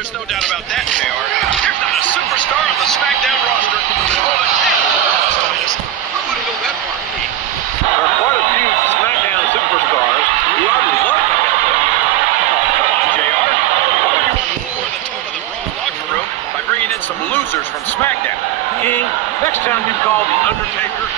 there's no doubt about that, JR. There's not a superstar on the SmackDown roster. Oh, I wouldn't go that far. There are quite a few SmackDown superstars who I would love to have there. Come on, JR. Why would you want to lower the tone of the Raw locker room by bringing in some losers from SmackDown? King, next time you call The Undertaker,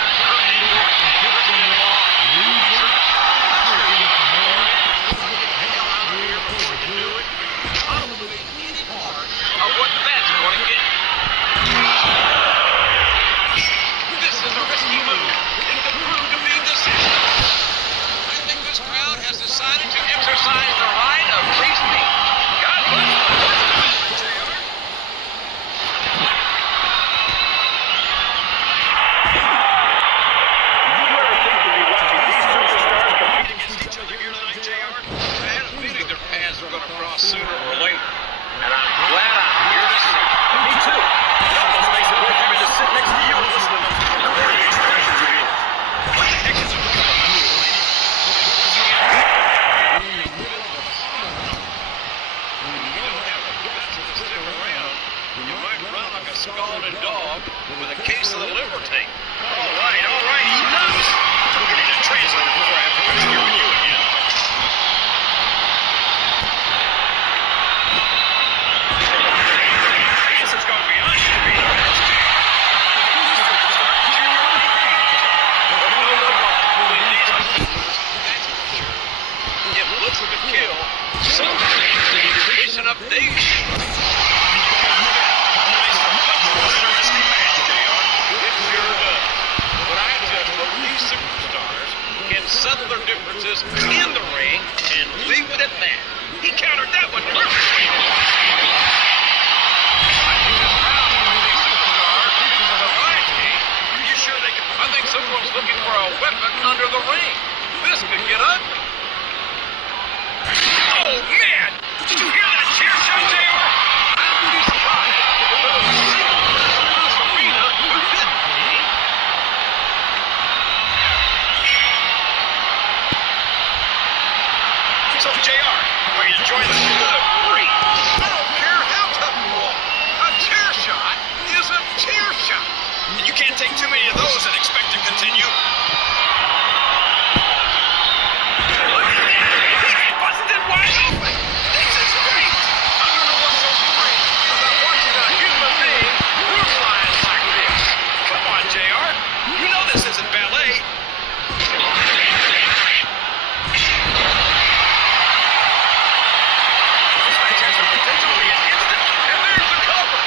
sooner or later. And I'm glad I'm here to see it. Me too. It almost makes it worth even to sit next to you and listen to those crazy expressions of yours. What the heck is it going on? You might run like a scalded dog with a case of the liver tape. All right, enough! I'm going to translate it before I have to finish here with you again. Up these. But I just hope these superstars can settle their differences in the ring and leave it at that. He countered that one perfectly. You sure they can? I think someone's looking for a weapon under the ring. This could get ugly. Oh man! Did you hear that chair shot, JR? I would be surprised if there was a single person in this arena who didn't. So, JR, are you enjoying this? Good grief! I don't care how tough you are. A chair shot is a chair shot. And you can't take too many of those and expect to continue. Busted wide open! This is great! I don't know what's so great about watching a human being brutalized like this. Come on, JR. You know this isn't ballet. This match has the potential to be an instant, and there's the cover.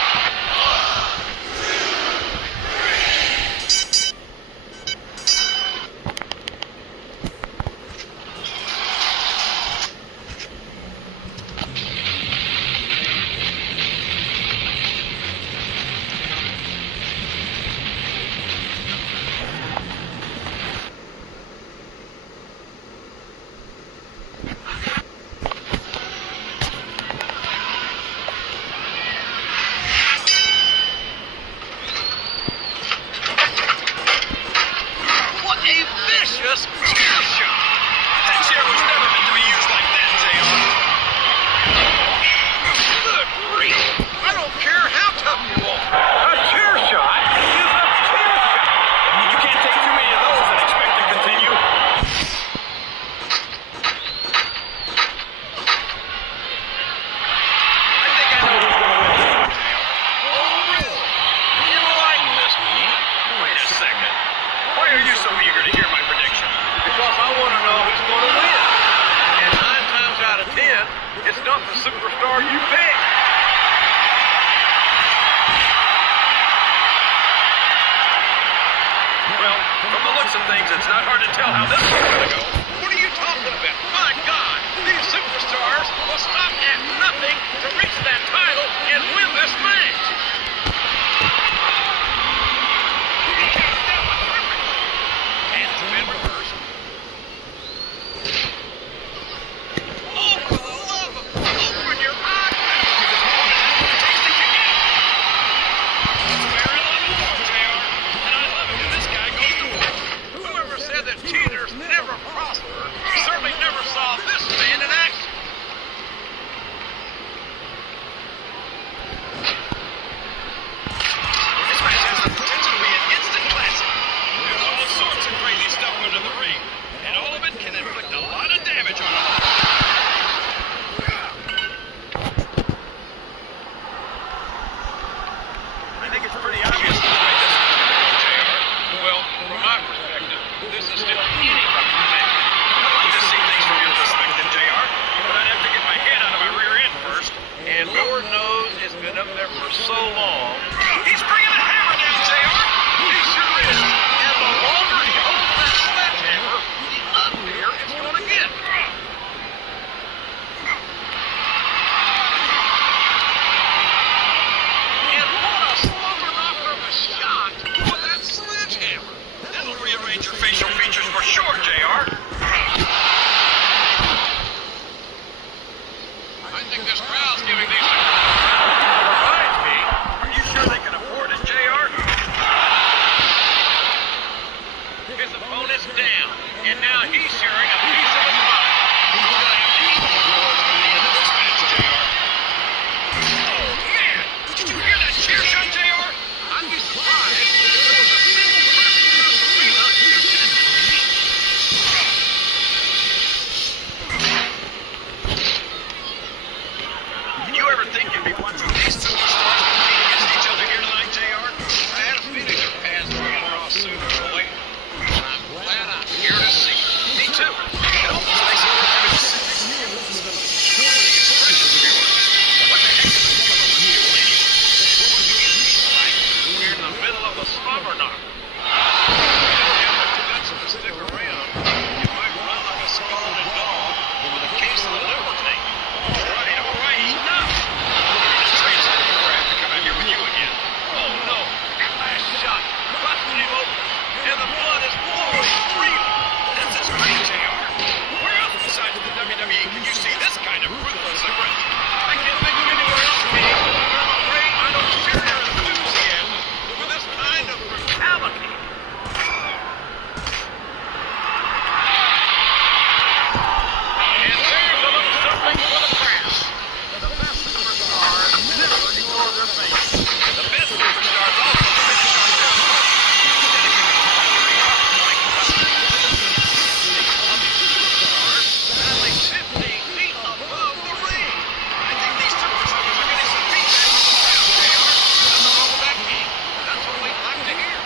It's not hard to tell how this is going to go. What are you talking about? My God, these superstars will stop at nothing to reach that title and win this match. He counted that one perfectly. And it's been reversed. Oh, for the love of... Open your eyes. I don't think this morning is as tasty as you get. It's very level, JR. And I love it when this guy goes to work. Whoever said that cheaters never prosper certainly never saw this man in action. been up there for so long. He's bringing the hammer down, JR. He sure is. And the longer he holds that sledgehammer, the uglier it's going to get. And what a slobber knocker of a shot with that sledgehammer. That'll rearrange your facial features for sure, JR. I think this crowd's giving these reminds me, are you sure they can afford it, JR? His opponent's down, and now he's sharing a piece of his mind. He's gonna have to eat more words by the end of this match, JR. Oh, man! Did you hear that chair shot, JR? I'd be surprised if there was a single person in this arena who didn't compete. Did you ever think you'd be watching these superstars compete against each other here tonight, JR? I had a feeling their paths were going to cross sooner or later. And I'm glad I'm here to see it. Me too. It almost makes it worth every second. Expressions of yours. What the heck is the point of a duel anyway? What would you feel like? We're in the middle of a slobber knocker. If you don't have the guts to stick around, you might run like a scalded dog with a case of the liver thing. All right, enough! This translator will have to come out here with you again. Oh no, that last shot busted him open, and the blood is flowing freely. This is great, JR. Where else besides the WWE can you see this kind of ruthless aggression? I can't think of anywhere else, King. I'm afraid I don't share your enthusiasm for this kind of brutality. And there's a little something for the press. The best superstars never ignore their fans. The best superstars also finish on their own. Superstars battling 15 feet above the ring. I think these superstars are getting some feedback from the crowd, JR. Nothing wrong with that, King. That's what we'd like to hear.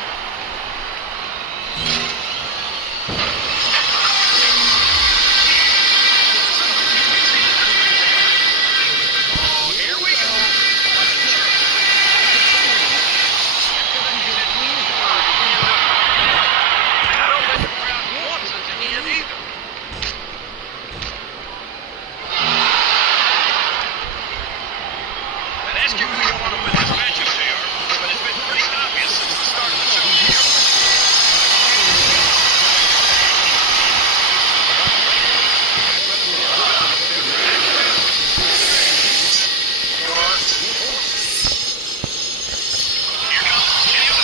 Oh, here we go. What a jerk. I don't think the crowd wants it to end either. I'd ask you who you want to win this matchup, JR, but it's been pretty obvious since the start of the show. Here comes Jim.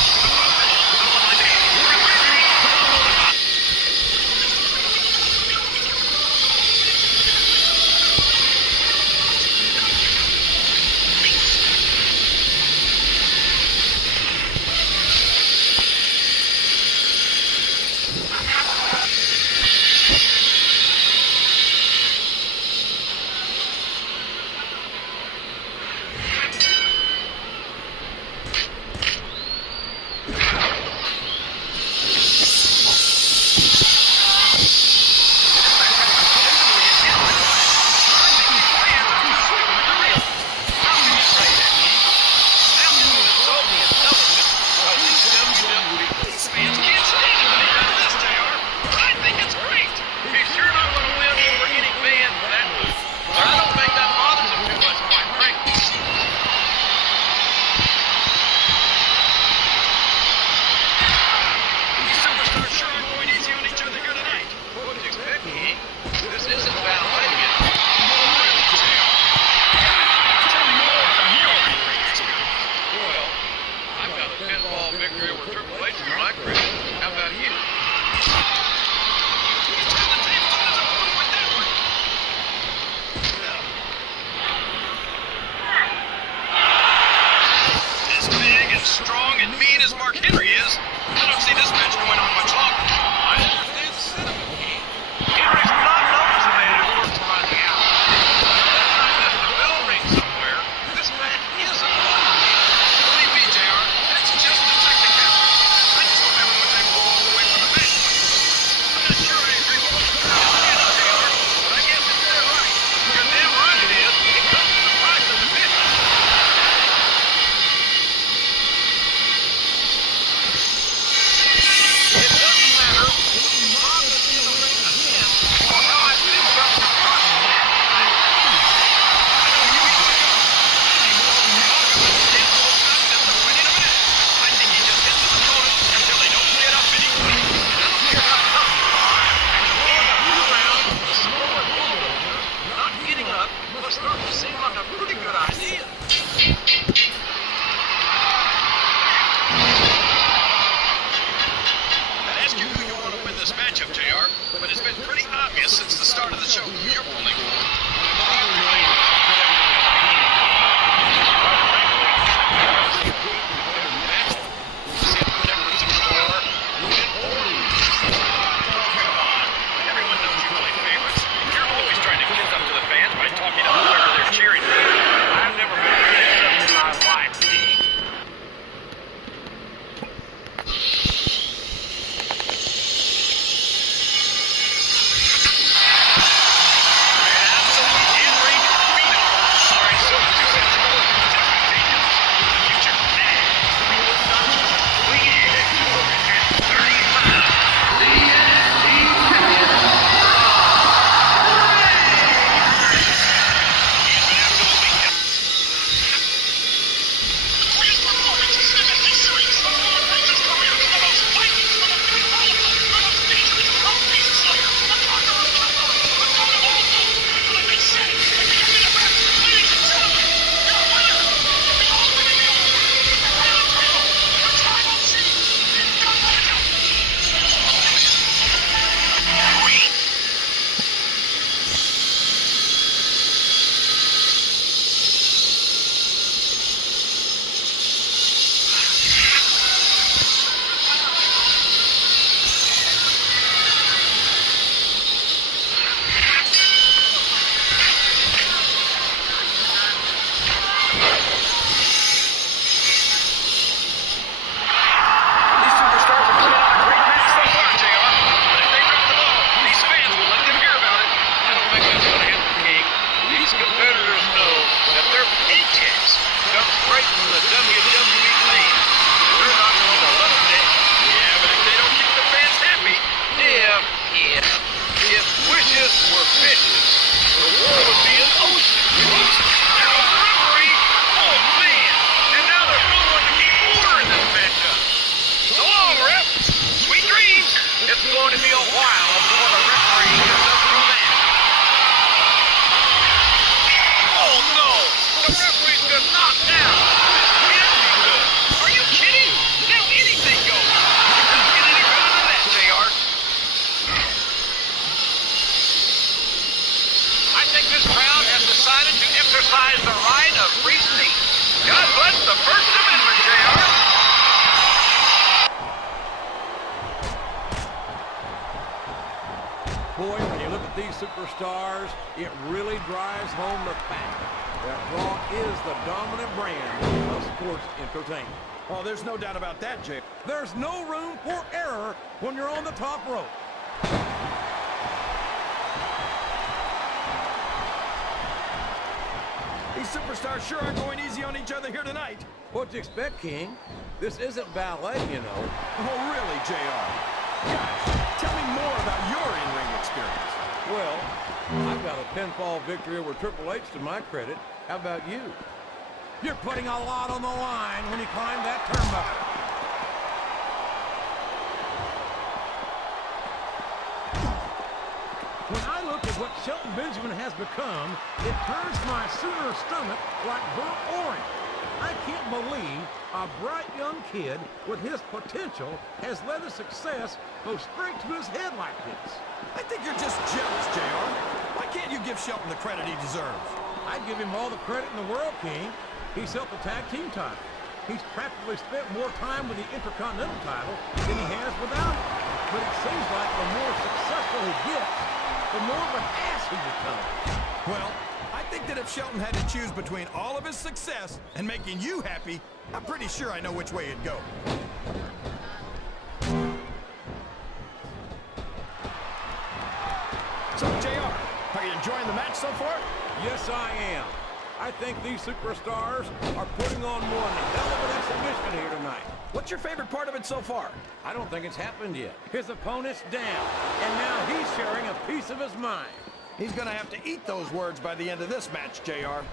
break from the WWE fans. They're not going to love that. Yeah, but if they don't keep the fans happy, If wishes were fishes, the world would be an ocean. now the referee, oh man, and now they're really going to keep order in this matchup. So long, ref. Sweet dreams. It's going to be a while before the referee gets up from that. Oh no, the referee's been knocked down. This can't be good. Are you kidding? Now anything goes. It doesn't get any better than that, JR. I think this crowd has decided to exercise the right of free speech. God bless the First Amendment, JR. Boy, when you look at these superstars, it really drives home the fact that Raw is the dominant brand of sports entertainment. Oh, there's no doubt about that, Jay. There's no room for error when you're on the top rope. These superstars sure aren't going easy on each other here tonight. What do you expect, King? This isn't ballet, you know. Oh, really, JR? Gosh, tell me more about your in-ring experience. Well, I've got a pinfall victory over Triple H to my credit. How about you? You're putting a lot on the line when you climb that turnbuckle. When I look at what Shelton Benjamin has become, it turns my Sooner stomach like burnt orange. I can't believe a bright young kid with his potential has led to success go straight to his head like this. I think you're just jealous, JR. Why can't you give Shelton the credit he deserves? I give him all the credit in the world, King. He's held the tag team title. He's practically spent more time with the Intercontinental title than he has without it. But it seems like the more successful he gets, the more of an ass he becomes. Well, I think that if Shelton had to choose between all of his success and making you happy, I'm pretty sure I know which way it'd go. So, JR, are you enjoying the match so far? Yes, I am. I think these superstars are putting on one hell of an exhibition here tonight. What's your favorite part of it so far? I don't think it's happened yet. His opponent's down, and now he's sharing a piece of his mind. He's going to have to eat those words by the end of this match, JR.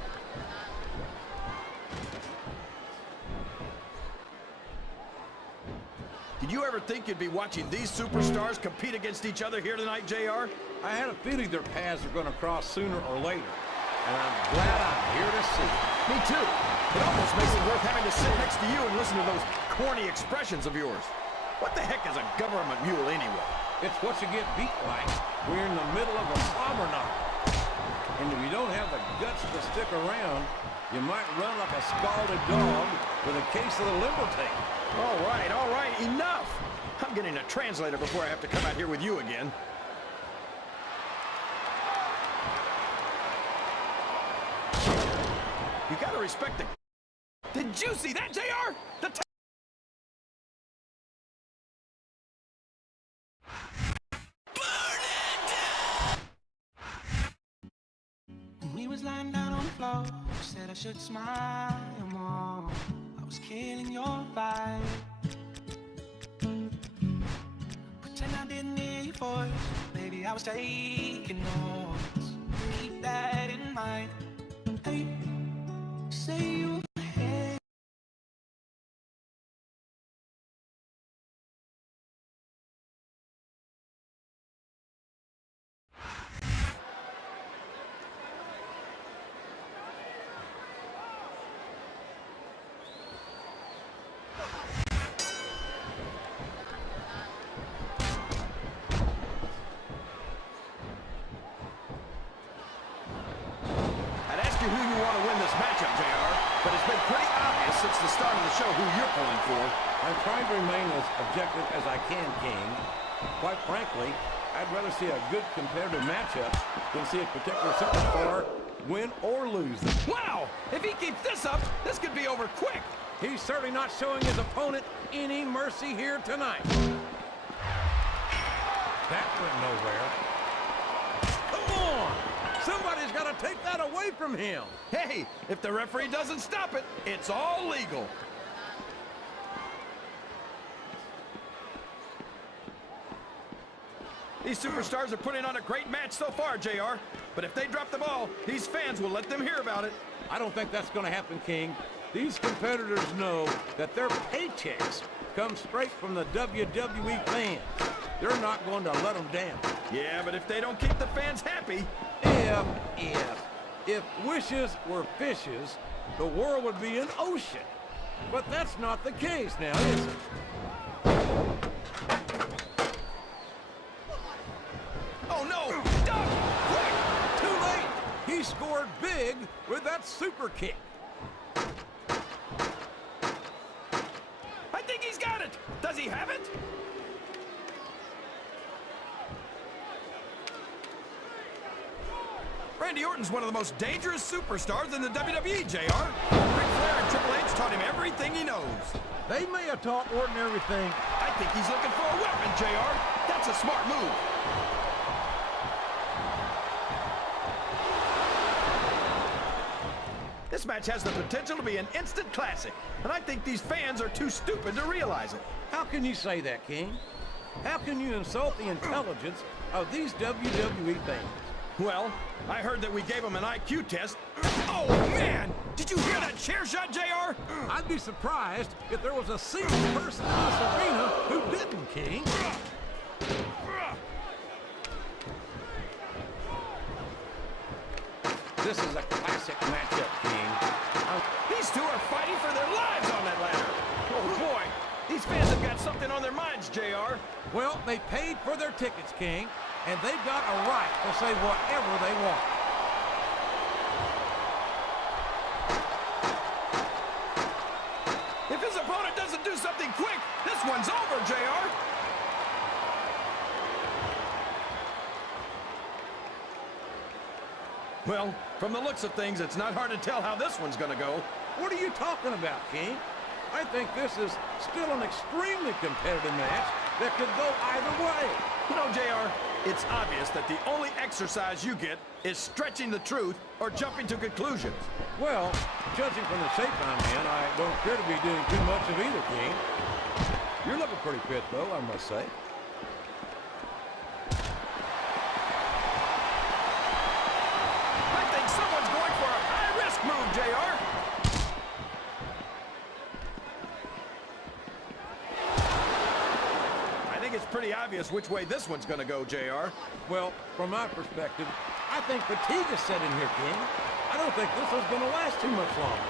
Did you ever think you'd be watching these superstars compete against each other here tonight, JR? I had a feeling their paths are going to cross sooner or later, and I'm glad I'm here to see it. Me too. It almost makes it worth having to sit next to you and listen to those corny expressions of yours. What the heck is a government mule anyway? It's what you get beat like. We're in the middle of a slobber knock. And if you don't have the guts to stick around, you might run like a scalded dog with a case of the limber tape. All right, enough. I'm getting a translator before I have to come out here with you again. You gotta respect the... Did you see that, JR? We was lying down on the floor. You said I should smile more. I was killing your vibe. Pretend I didn't hear your voice. Baby, I was taking notes. Keep that in mind. Hey, say you ahead. Who you want to win this matchup, JR, but it's been pretty obvious since the start of the show who you're pulling for. I'm trying to remain as objective as I can, King. Quite frankly, I'd rather see a good competitive matchup than see a particular superstar win or lose them. Wow! If he keeps this up, this could be over quick. He's certainly not showing his opponent any mercy here tonight. That went nowhere. Come on! Somebody's got to take that away from him. Hey, if the referee doesn't stop it, it's all legal. These superstars are putting on a great match so far, JR. But if they drop the ball, these fans will let them hear about it. I don't think that's going to happen, King. These competitors know that their paychecks come straight from the WWE fans. They're not going to let them down. Yeah, but if they don't keep the fans happy... If wishes were fishes, the world would be an ocean. But that's not the case now, is it? Oh, no! Duck! Quick! Too late! He scored big with that super kick. I think he's got it! Does he have it? Randy Orton's one of the most dangerous superstars in the WWE, JR. Ric Flair and Triple H taught him everything he knows. They may have taught Orton everything. I think he's looking for a weapon, JR. That's a smart move. This match has the potential to be an instant classic, and I think these fans are too stupid to realize it. How can you say that, King? How can you insult the intelligence of these WWE fans? Well, I heard that we gave them an IQ test. Oh, man! Did you hear that chair shot, JR? I'd be surprised if there was a single person in this arena who didn't, King. This is a classic matchup, King. These two are fighting for their lives on that ladder. Oh, boy. These fans have got something on their minds, JR. Well, they paid for their tickets, King, and they've got a right to say whatever they want. If his opponent doesn't do something quick, this one's over, JR. Well, from the looks of things, it's not hard to tell how this one's gonna go. What are you talking about, King? I think this is still an extremely competitive match that could go either way. You know, JR, it's obvious that the only exercise you get is stretching the truth or jumping to conclusions. Well, judging from the shape I'm in, I don't appear to be doing too much of either, King. You're looking pretty fit, though, I must say. I think someone's going for a high-risk move, JR. I think it's pretty obvious which way this one's going to go, JR. Well, from my perspective, I think fatigue is set in here, King. I don't think this is going to last too much longer.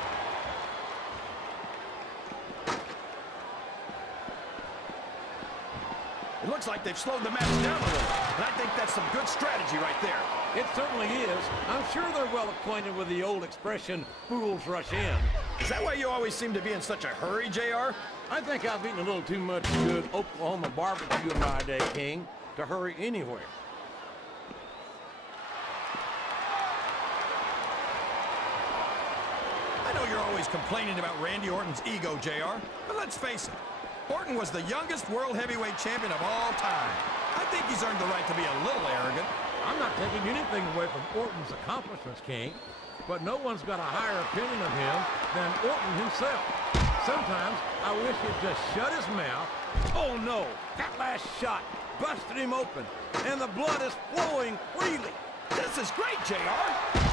It looks like they've slowed the match down a little, and I think that's some good strategy right there. It certainly is. I'm sure they're well acquainted with the old expression, fools rush in. Is that why you always seem to be in such a hurry, JR? I think I've eaten a little too much good Oklahoma barbecue in my day, King, to hurry anywhere. I know you're always complaining about Randy Orton's ego, JR, but let's face it. Orton was the youngest world heavyweight champion of all time. I think he's earned the right to be a little arrogant. I'm not taking anything away from Orton's accomplishments, King, but no one's got a higher opinion of him than Orton himself. Sometimes I wish he'd just shut his mouth. Oh no, that last shot busted him open, and the blood is flowing freely. This is great, JR.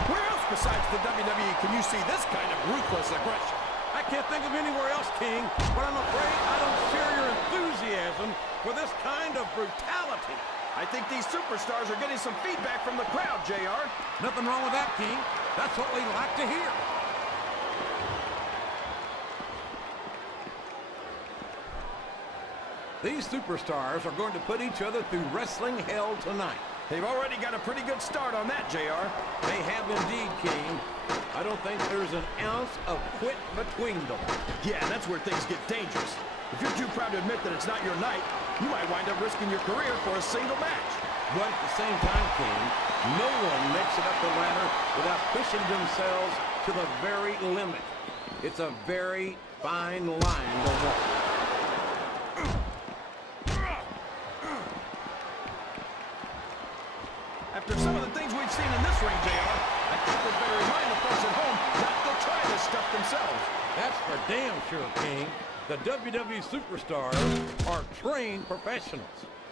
Where else besides the WWE can you see this kind of ruthless aggression? I can't think of anywhere else, King, but I'm afraid I don't share your enthusiasm for this kind of brutality. I think these superstars are getting some feedback from the crowd, JR. Nothing wrong with that, King. That's what we like to hear. These superstars are going to put each other through wrestling hell tonight. They've already got a pretty good start on that, JR. They have indeed, King. I don't think there's an ounce of quit between them. Yeah, that's where things get dangerous. If you're too proud to admit that it's not your night, you might wind up risking your career for a single match. But at the same time, King, no one makes it up the ladder without pushing themselves to the very limit. It's a very fine line to walk. After some of the things we've seen in this ring, JR, themselves. That's for damn sure, King. The WWE superstars are trained professionals.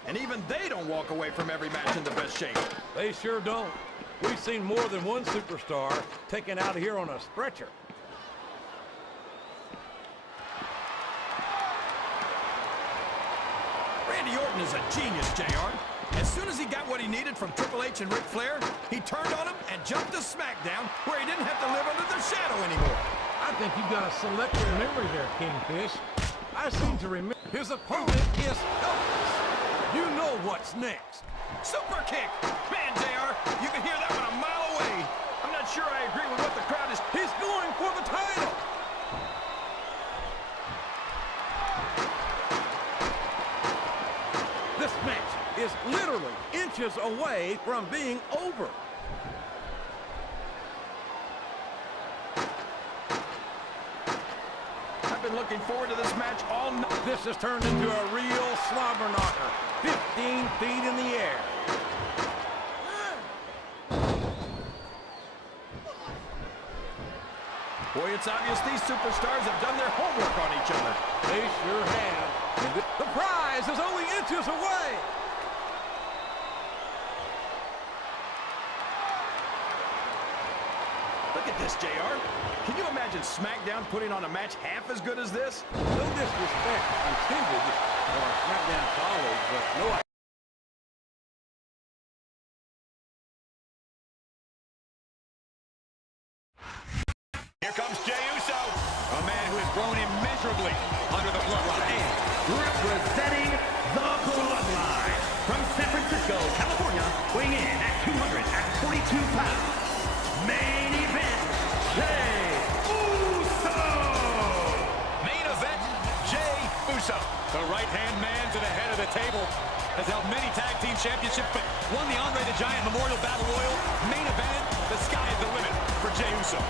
And even they don't walk away from every match in the best shape. They sure don't. We've seen more than one superstar taken out of here on a stretcher. Randy Orton is a genius, JR. As soon as he got what he needed from Triple H and Ric Flair, he turned on him and jumped to SmackDown, where he didn't have to live under their shadow anymore. I think you've got a selective memory there, Kingfish. I seem to remember his opponent is helpless. You know what's next. Super kick! Man, JR, you can hear that one a mile away. I'm not sure I agree with what the crowd is. He's going for the title. This match is literally inches away from being over. I've been looking forward to this match all night. This has turned into a real slobber knocker. 15 feet in the air. Boy, it's obvious these superstars have done their homework on each other. They sure have. And the prize is only inches away. Look at this, JR. Can you imagine SmackDown putting on a match half as good as this? No disrespect intended for our SmackDown colleagues, but no. Here comes Jey Uso, a man who has grown immeasurably under the bloodline. And representing the bloodline from San Francisco, California, weighing in at 242 pounds, main event, Jey Uso! Main event, Jey Uso. The right-hand man to the head of the table has held many tag team championships, but won the Andre the Giant Memorial Battle Royal. Main event, the sky is the limit for Jey Uso.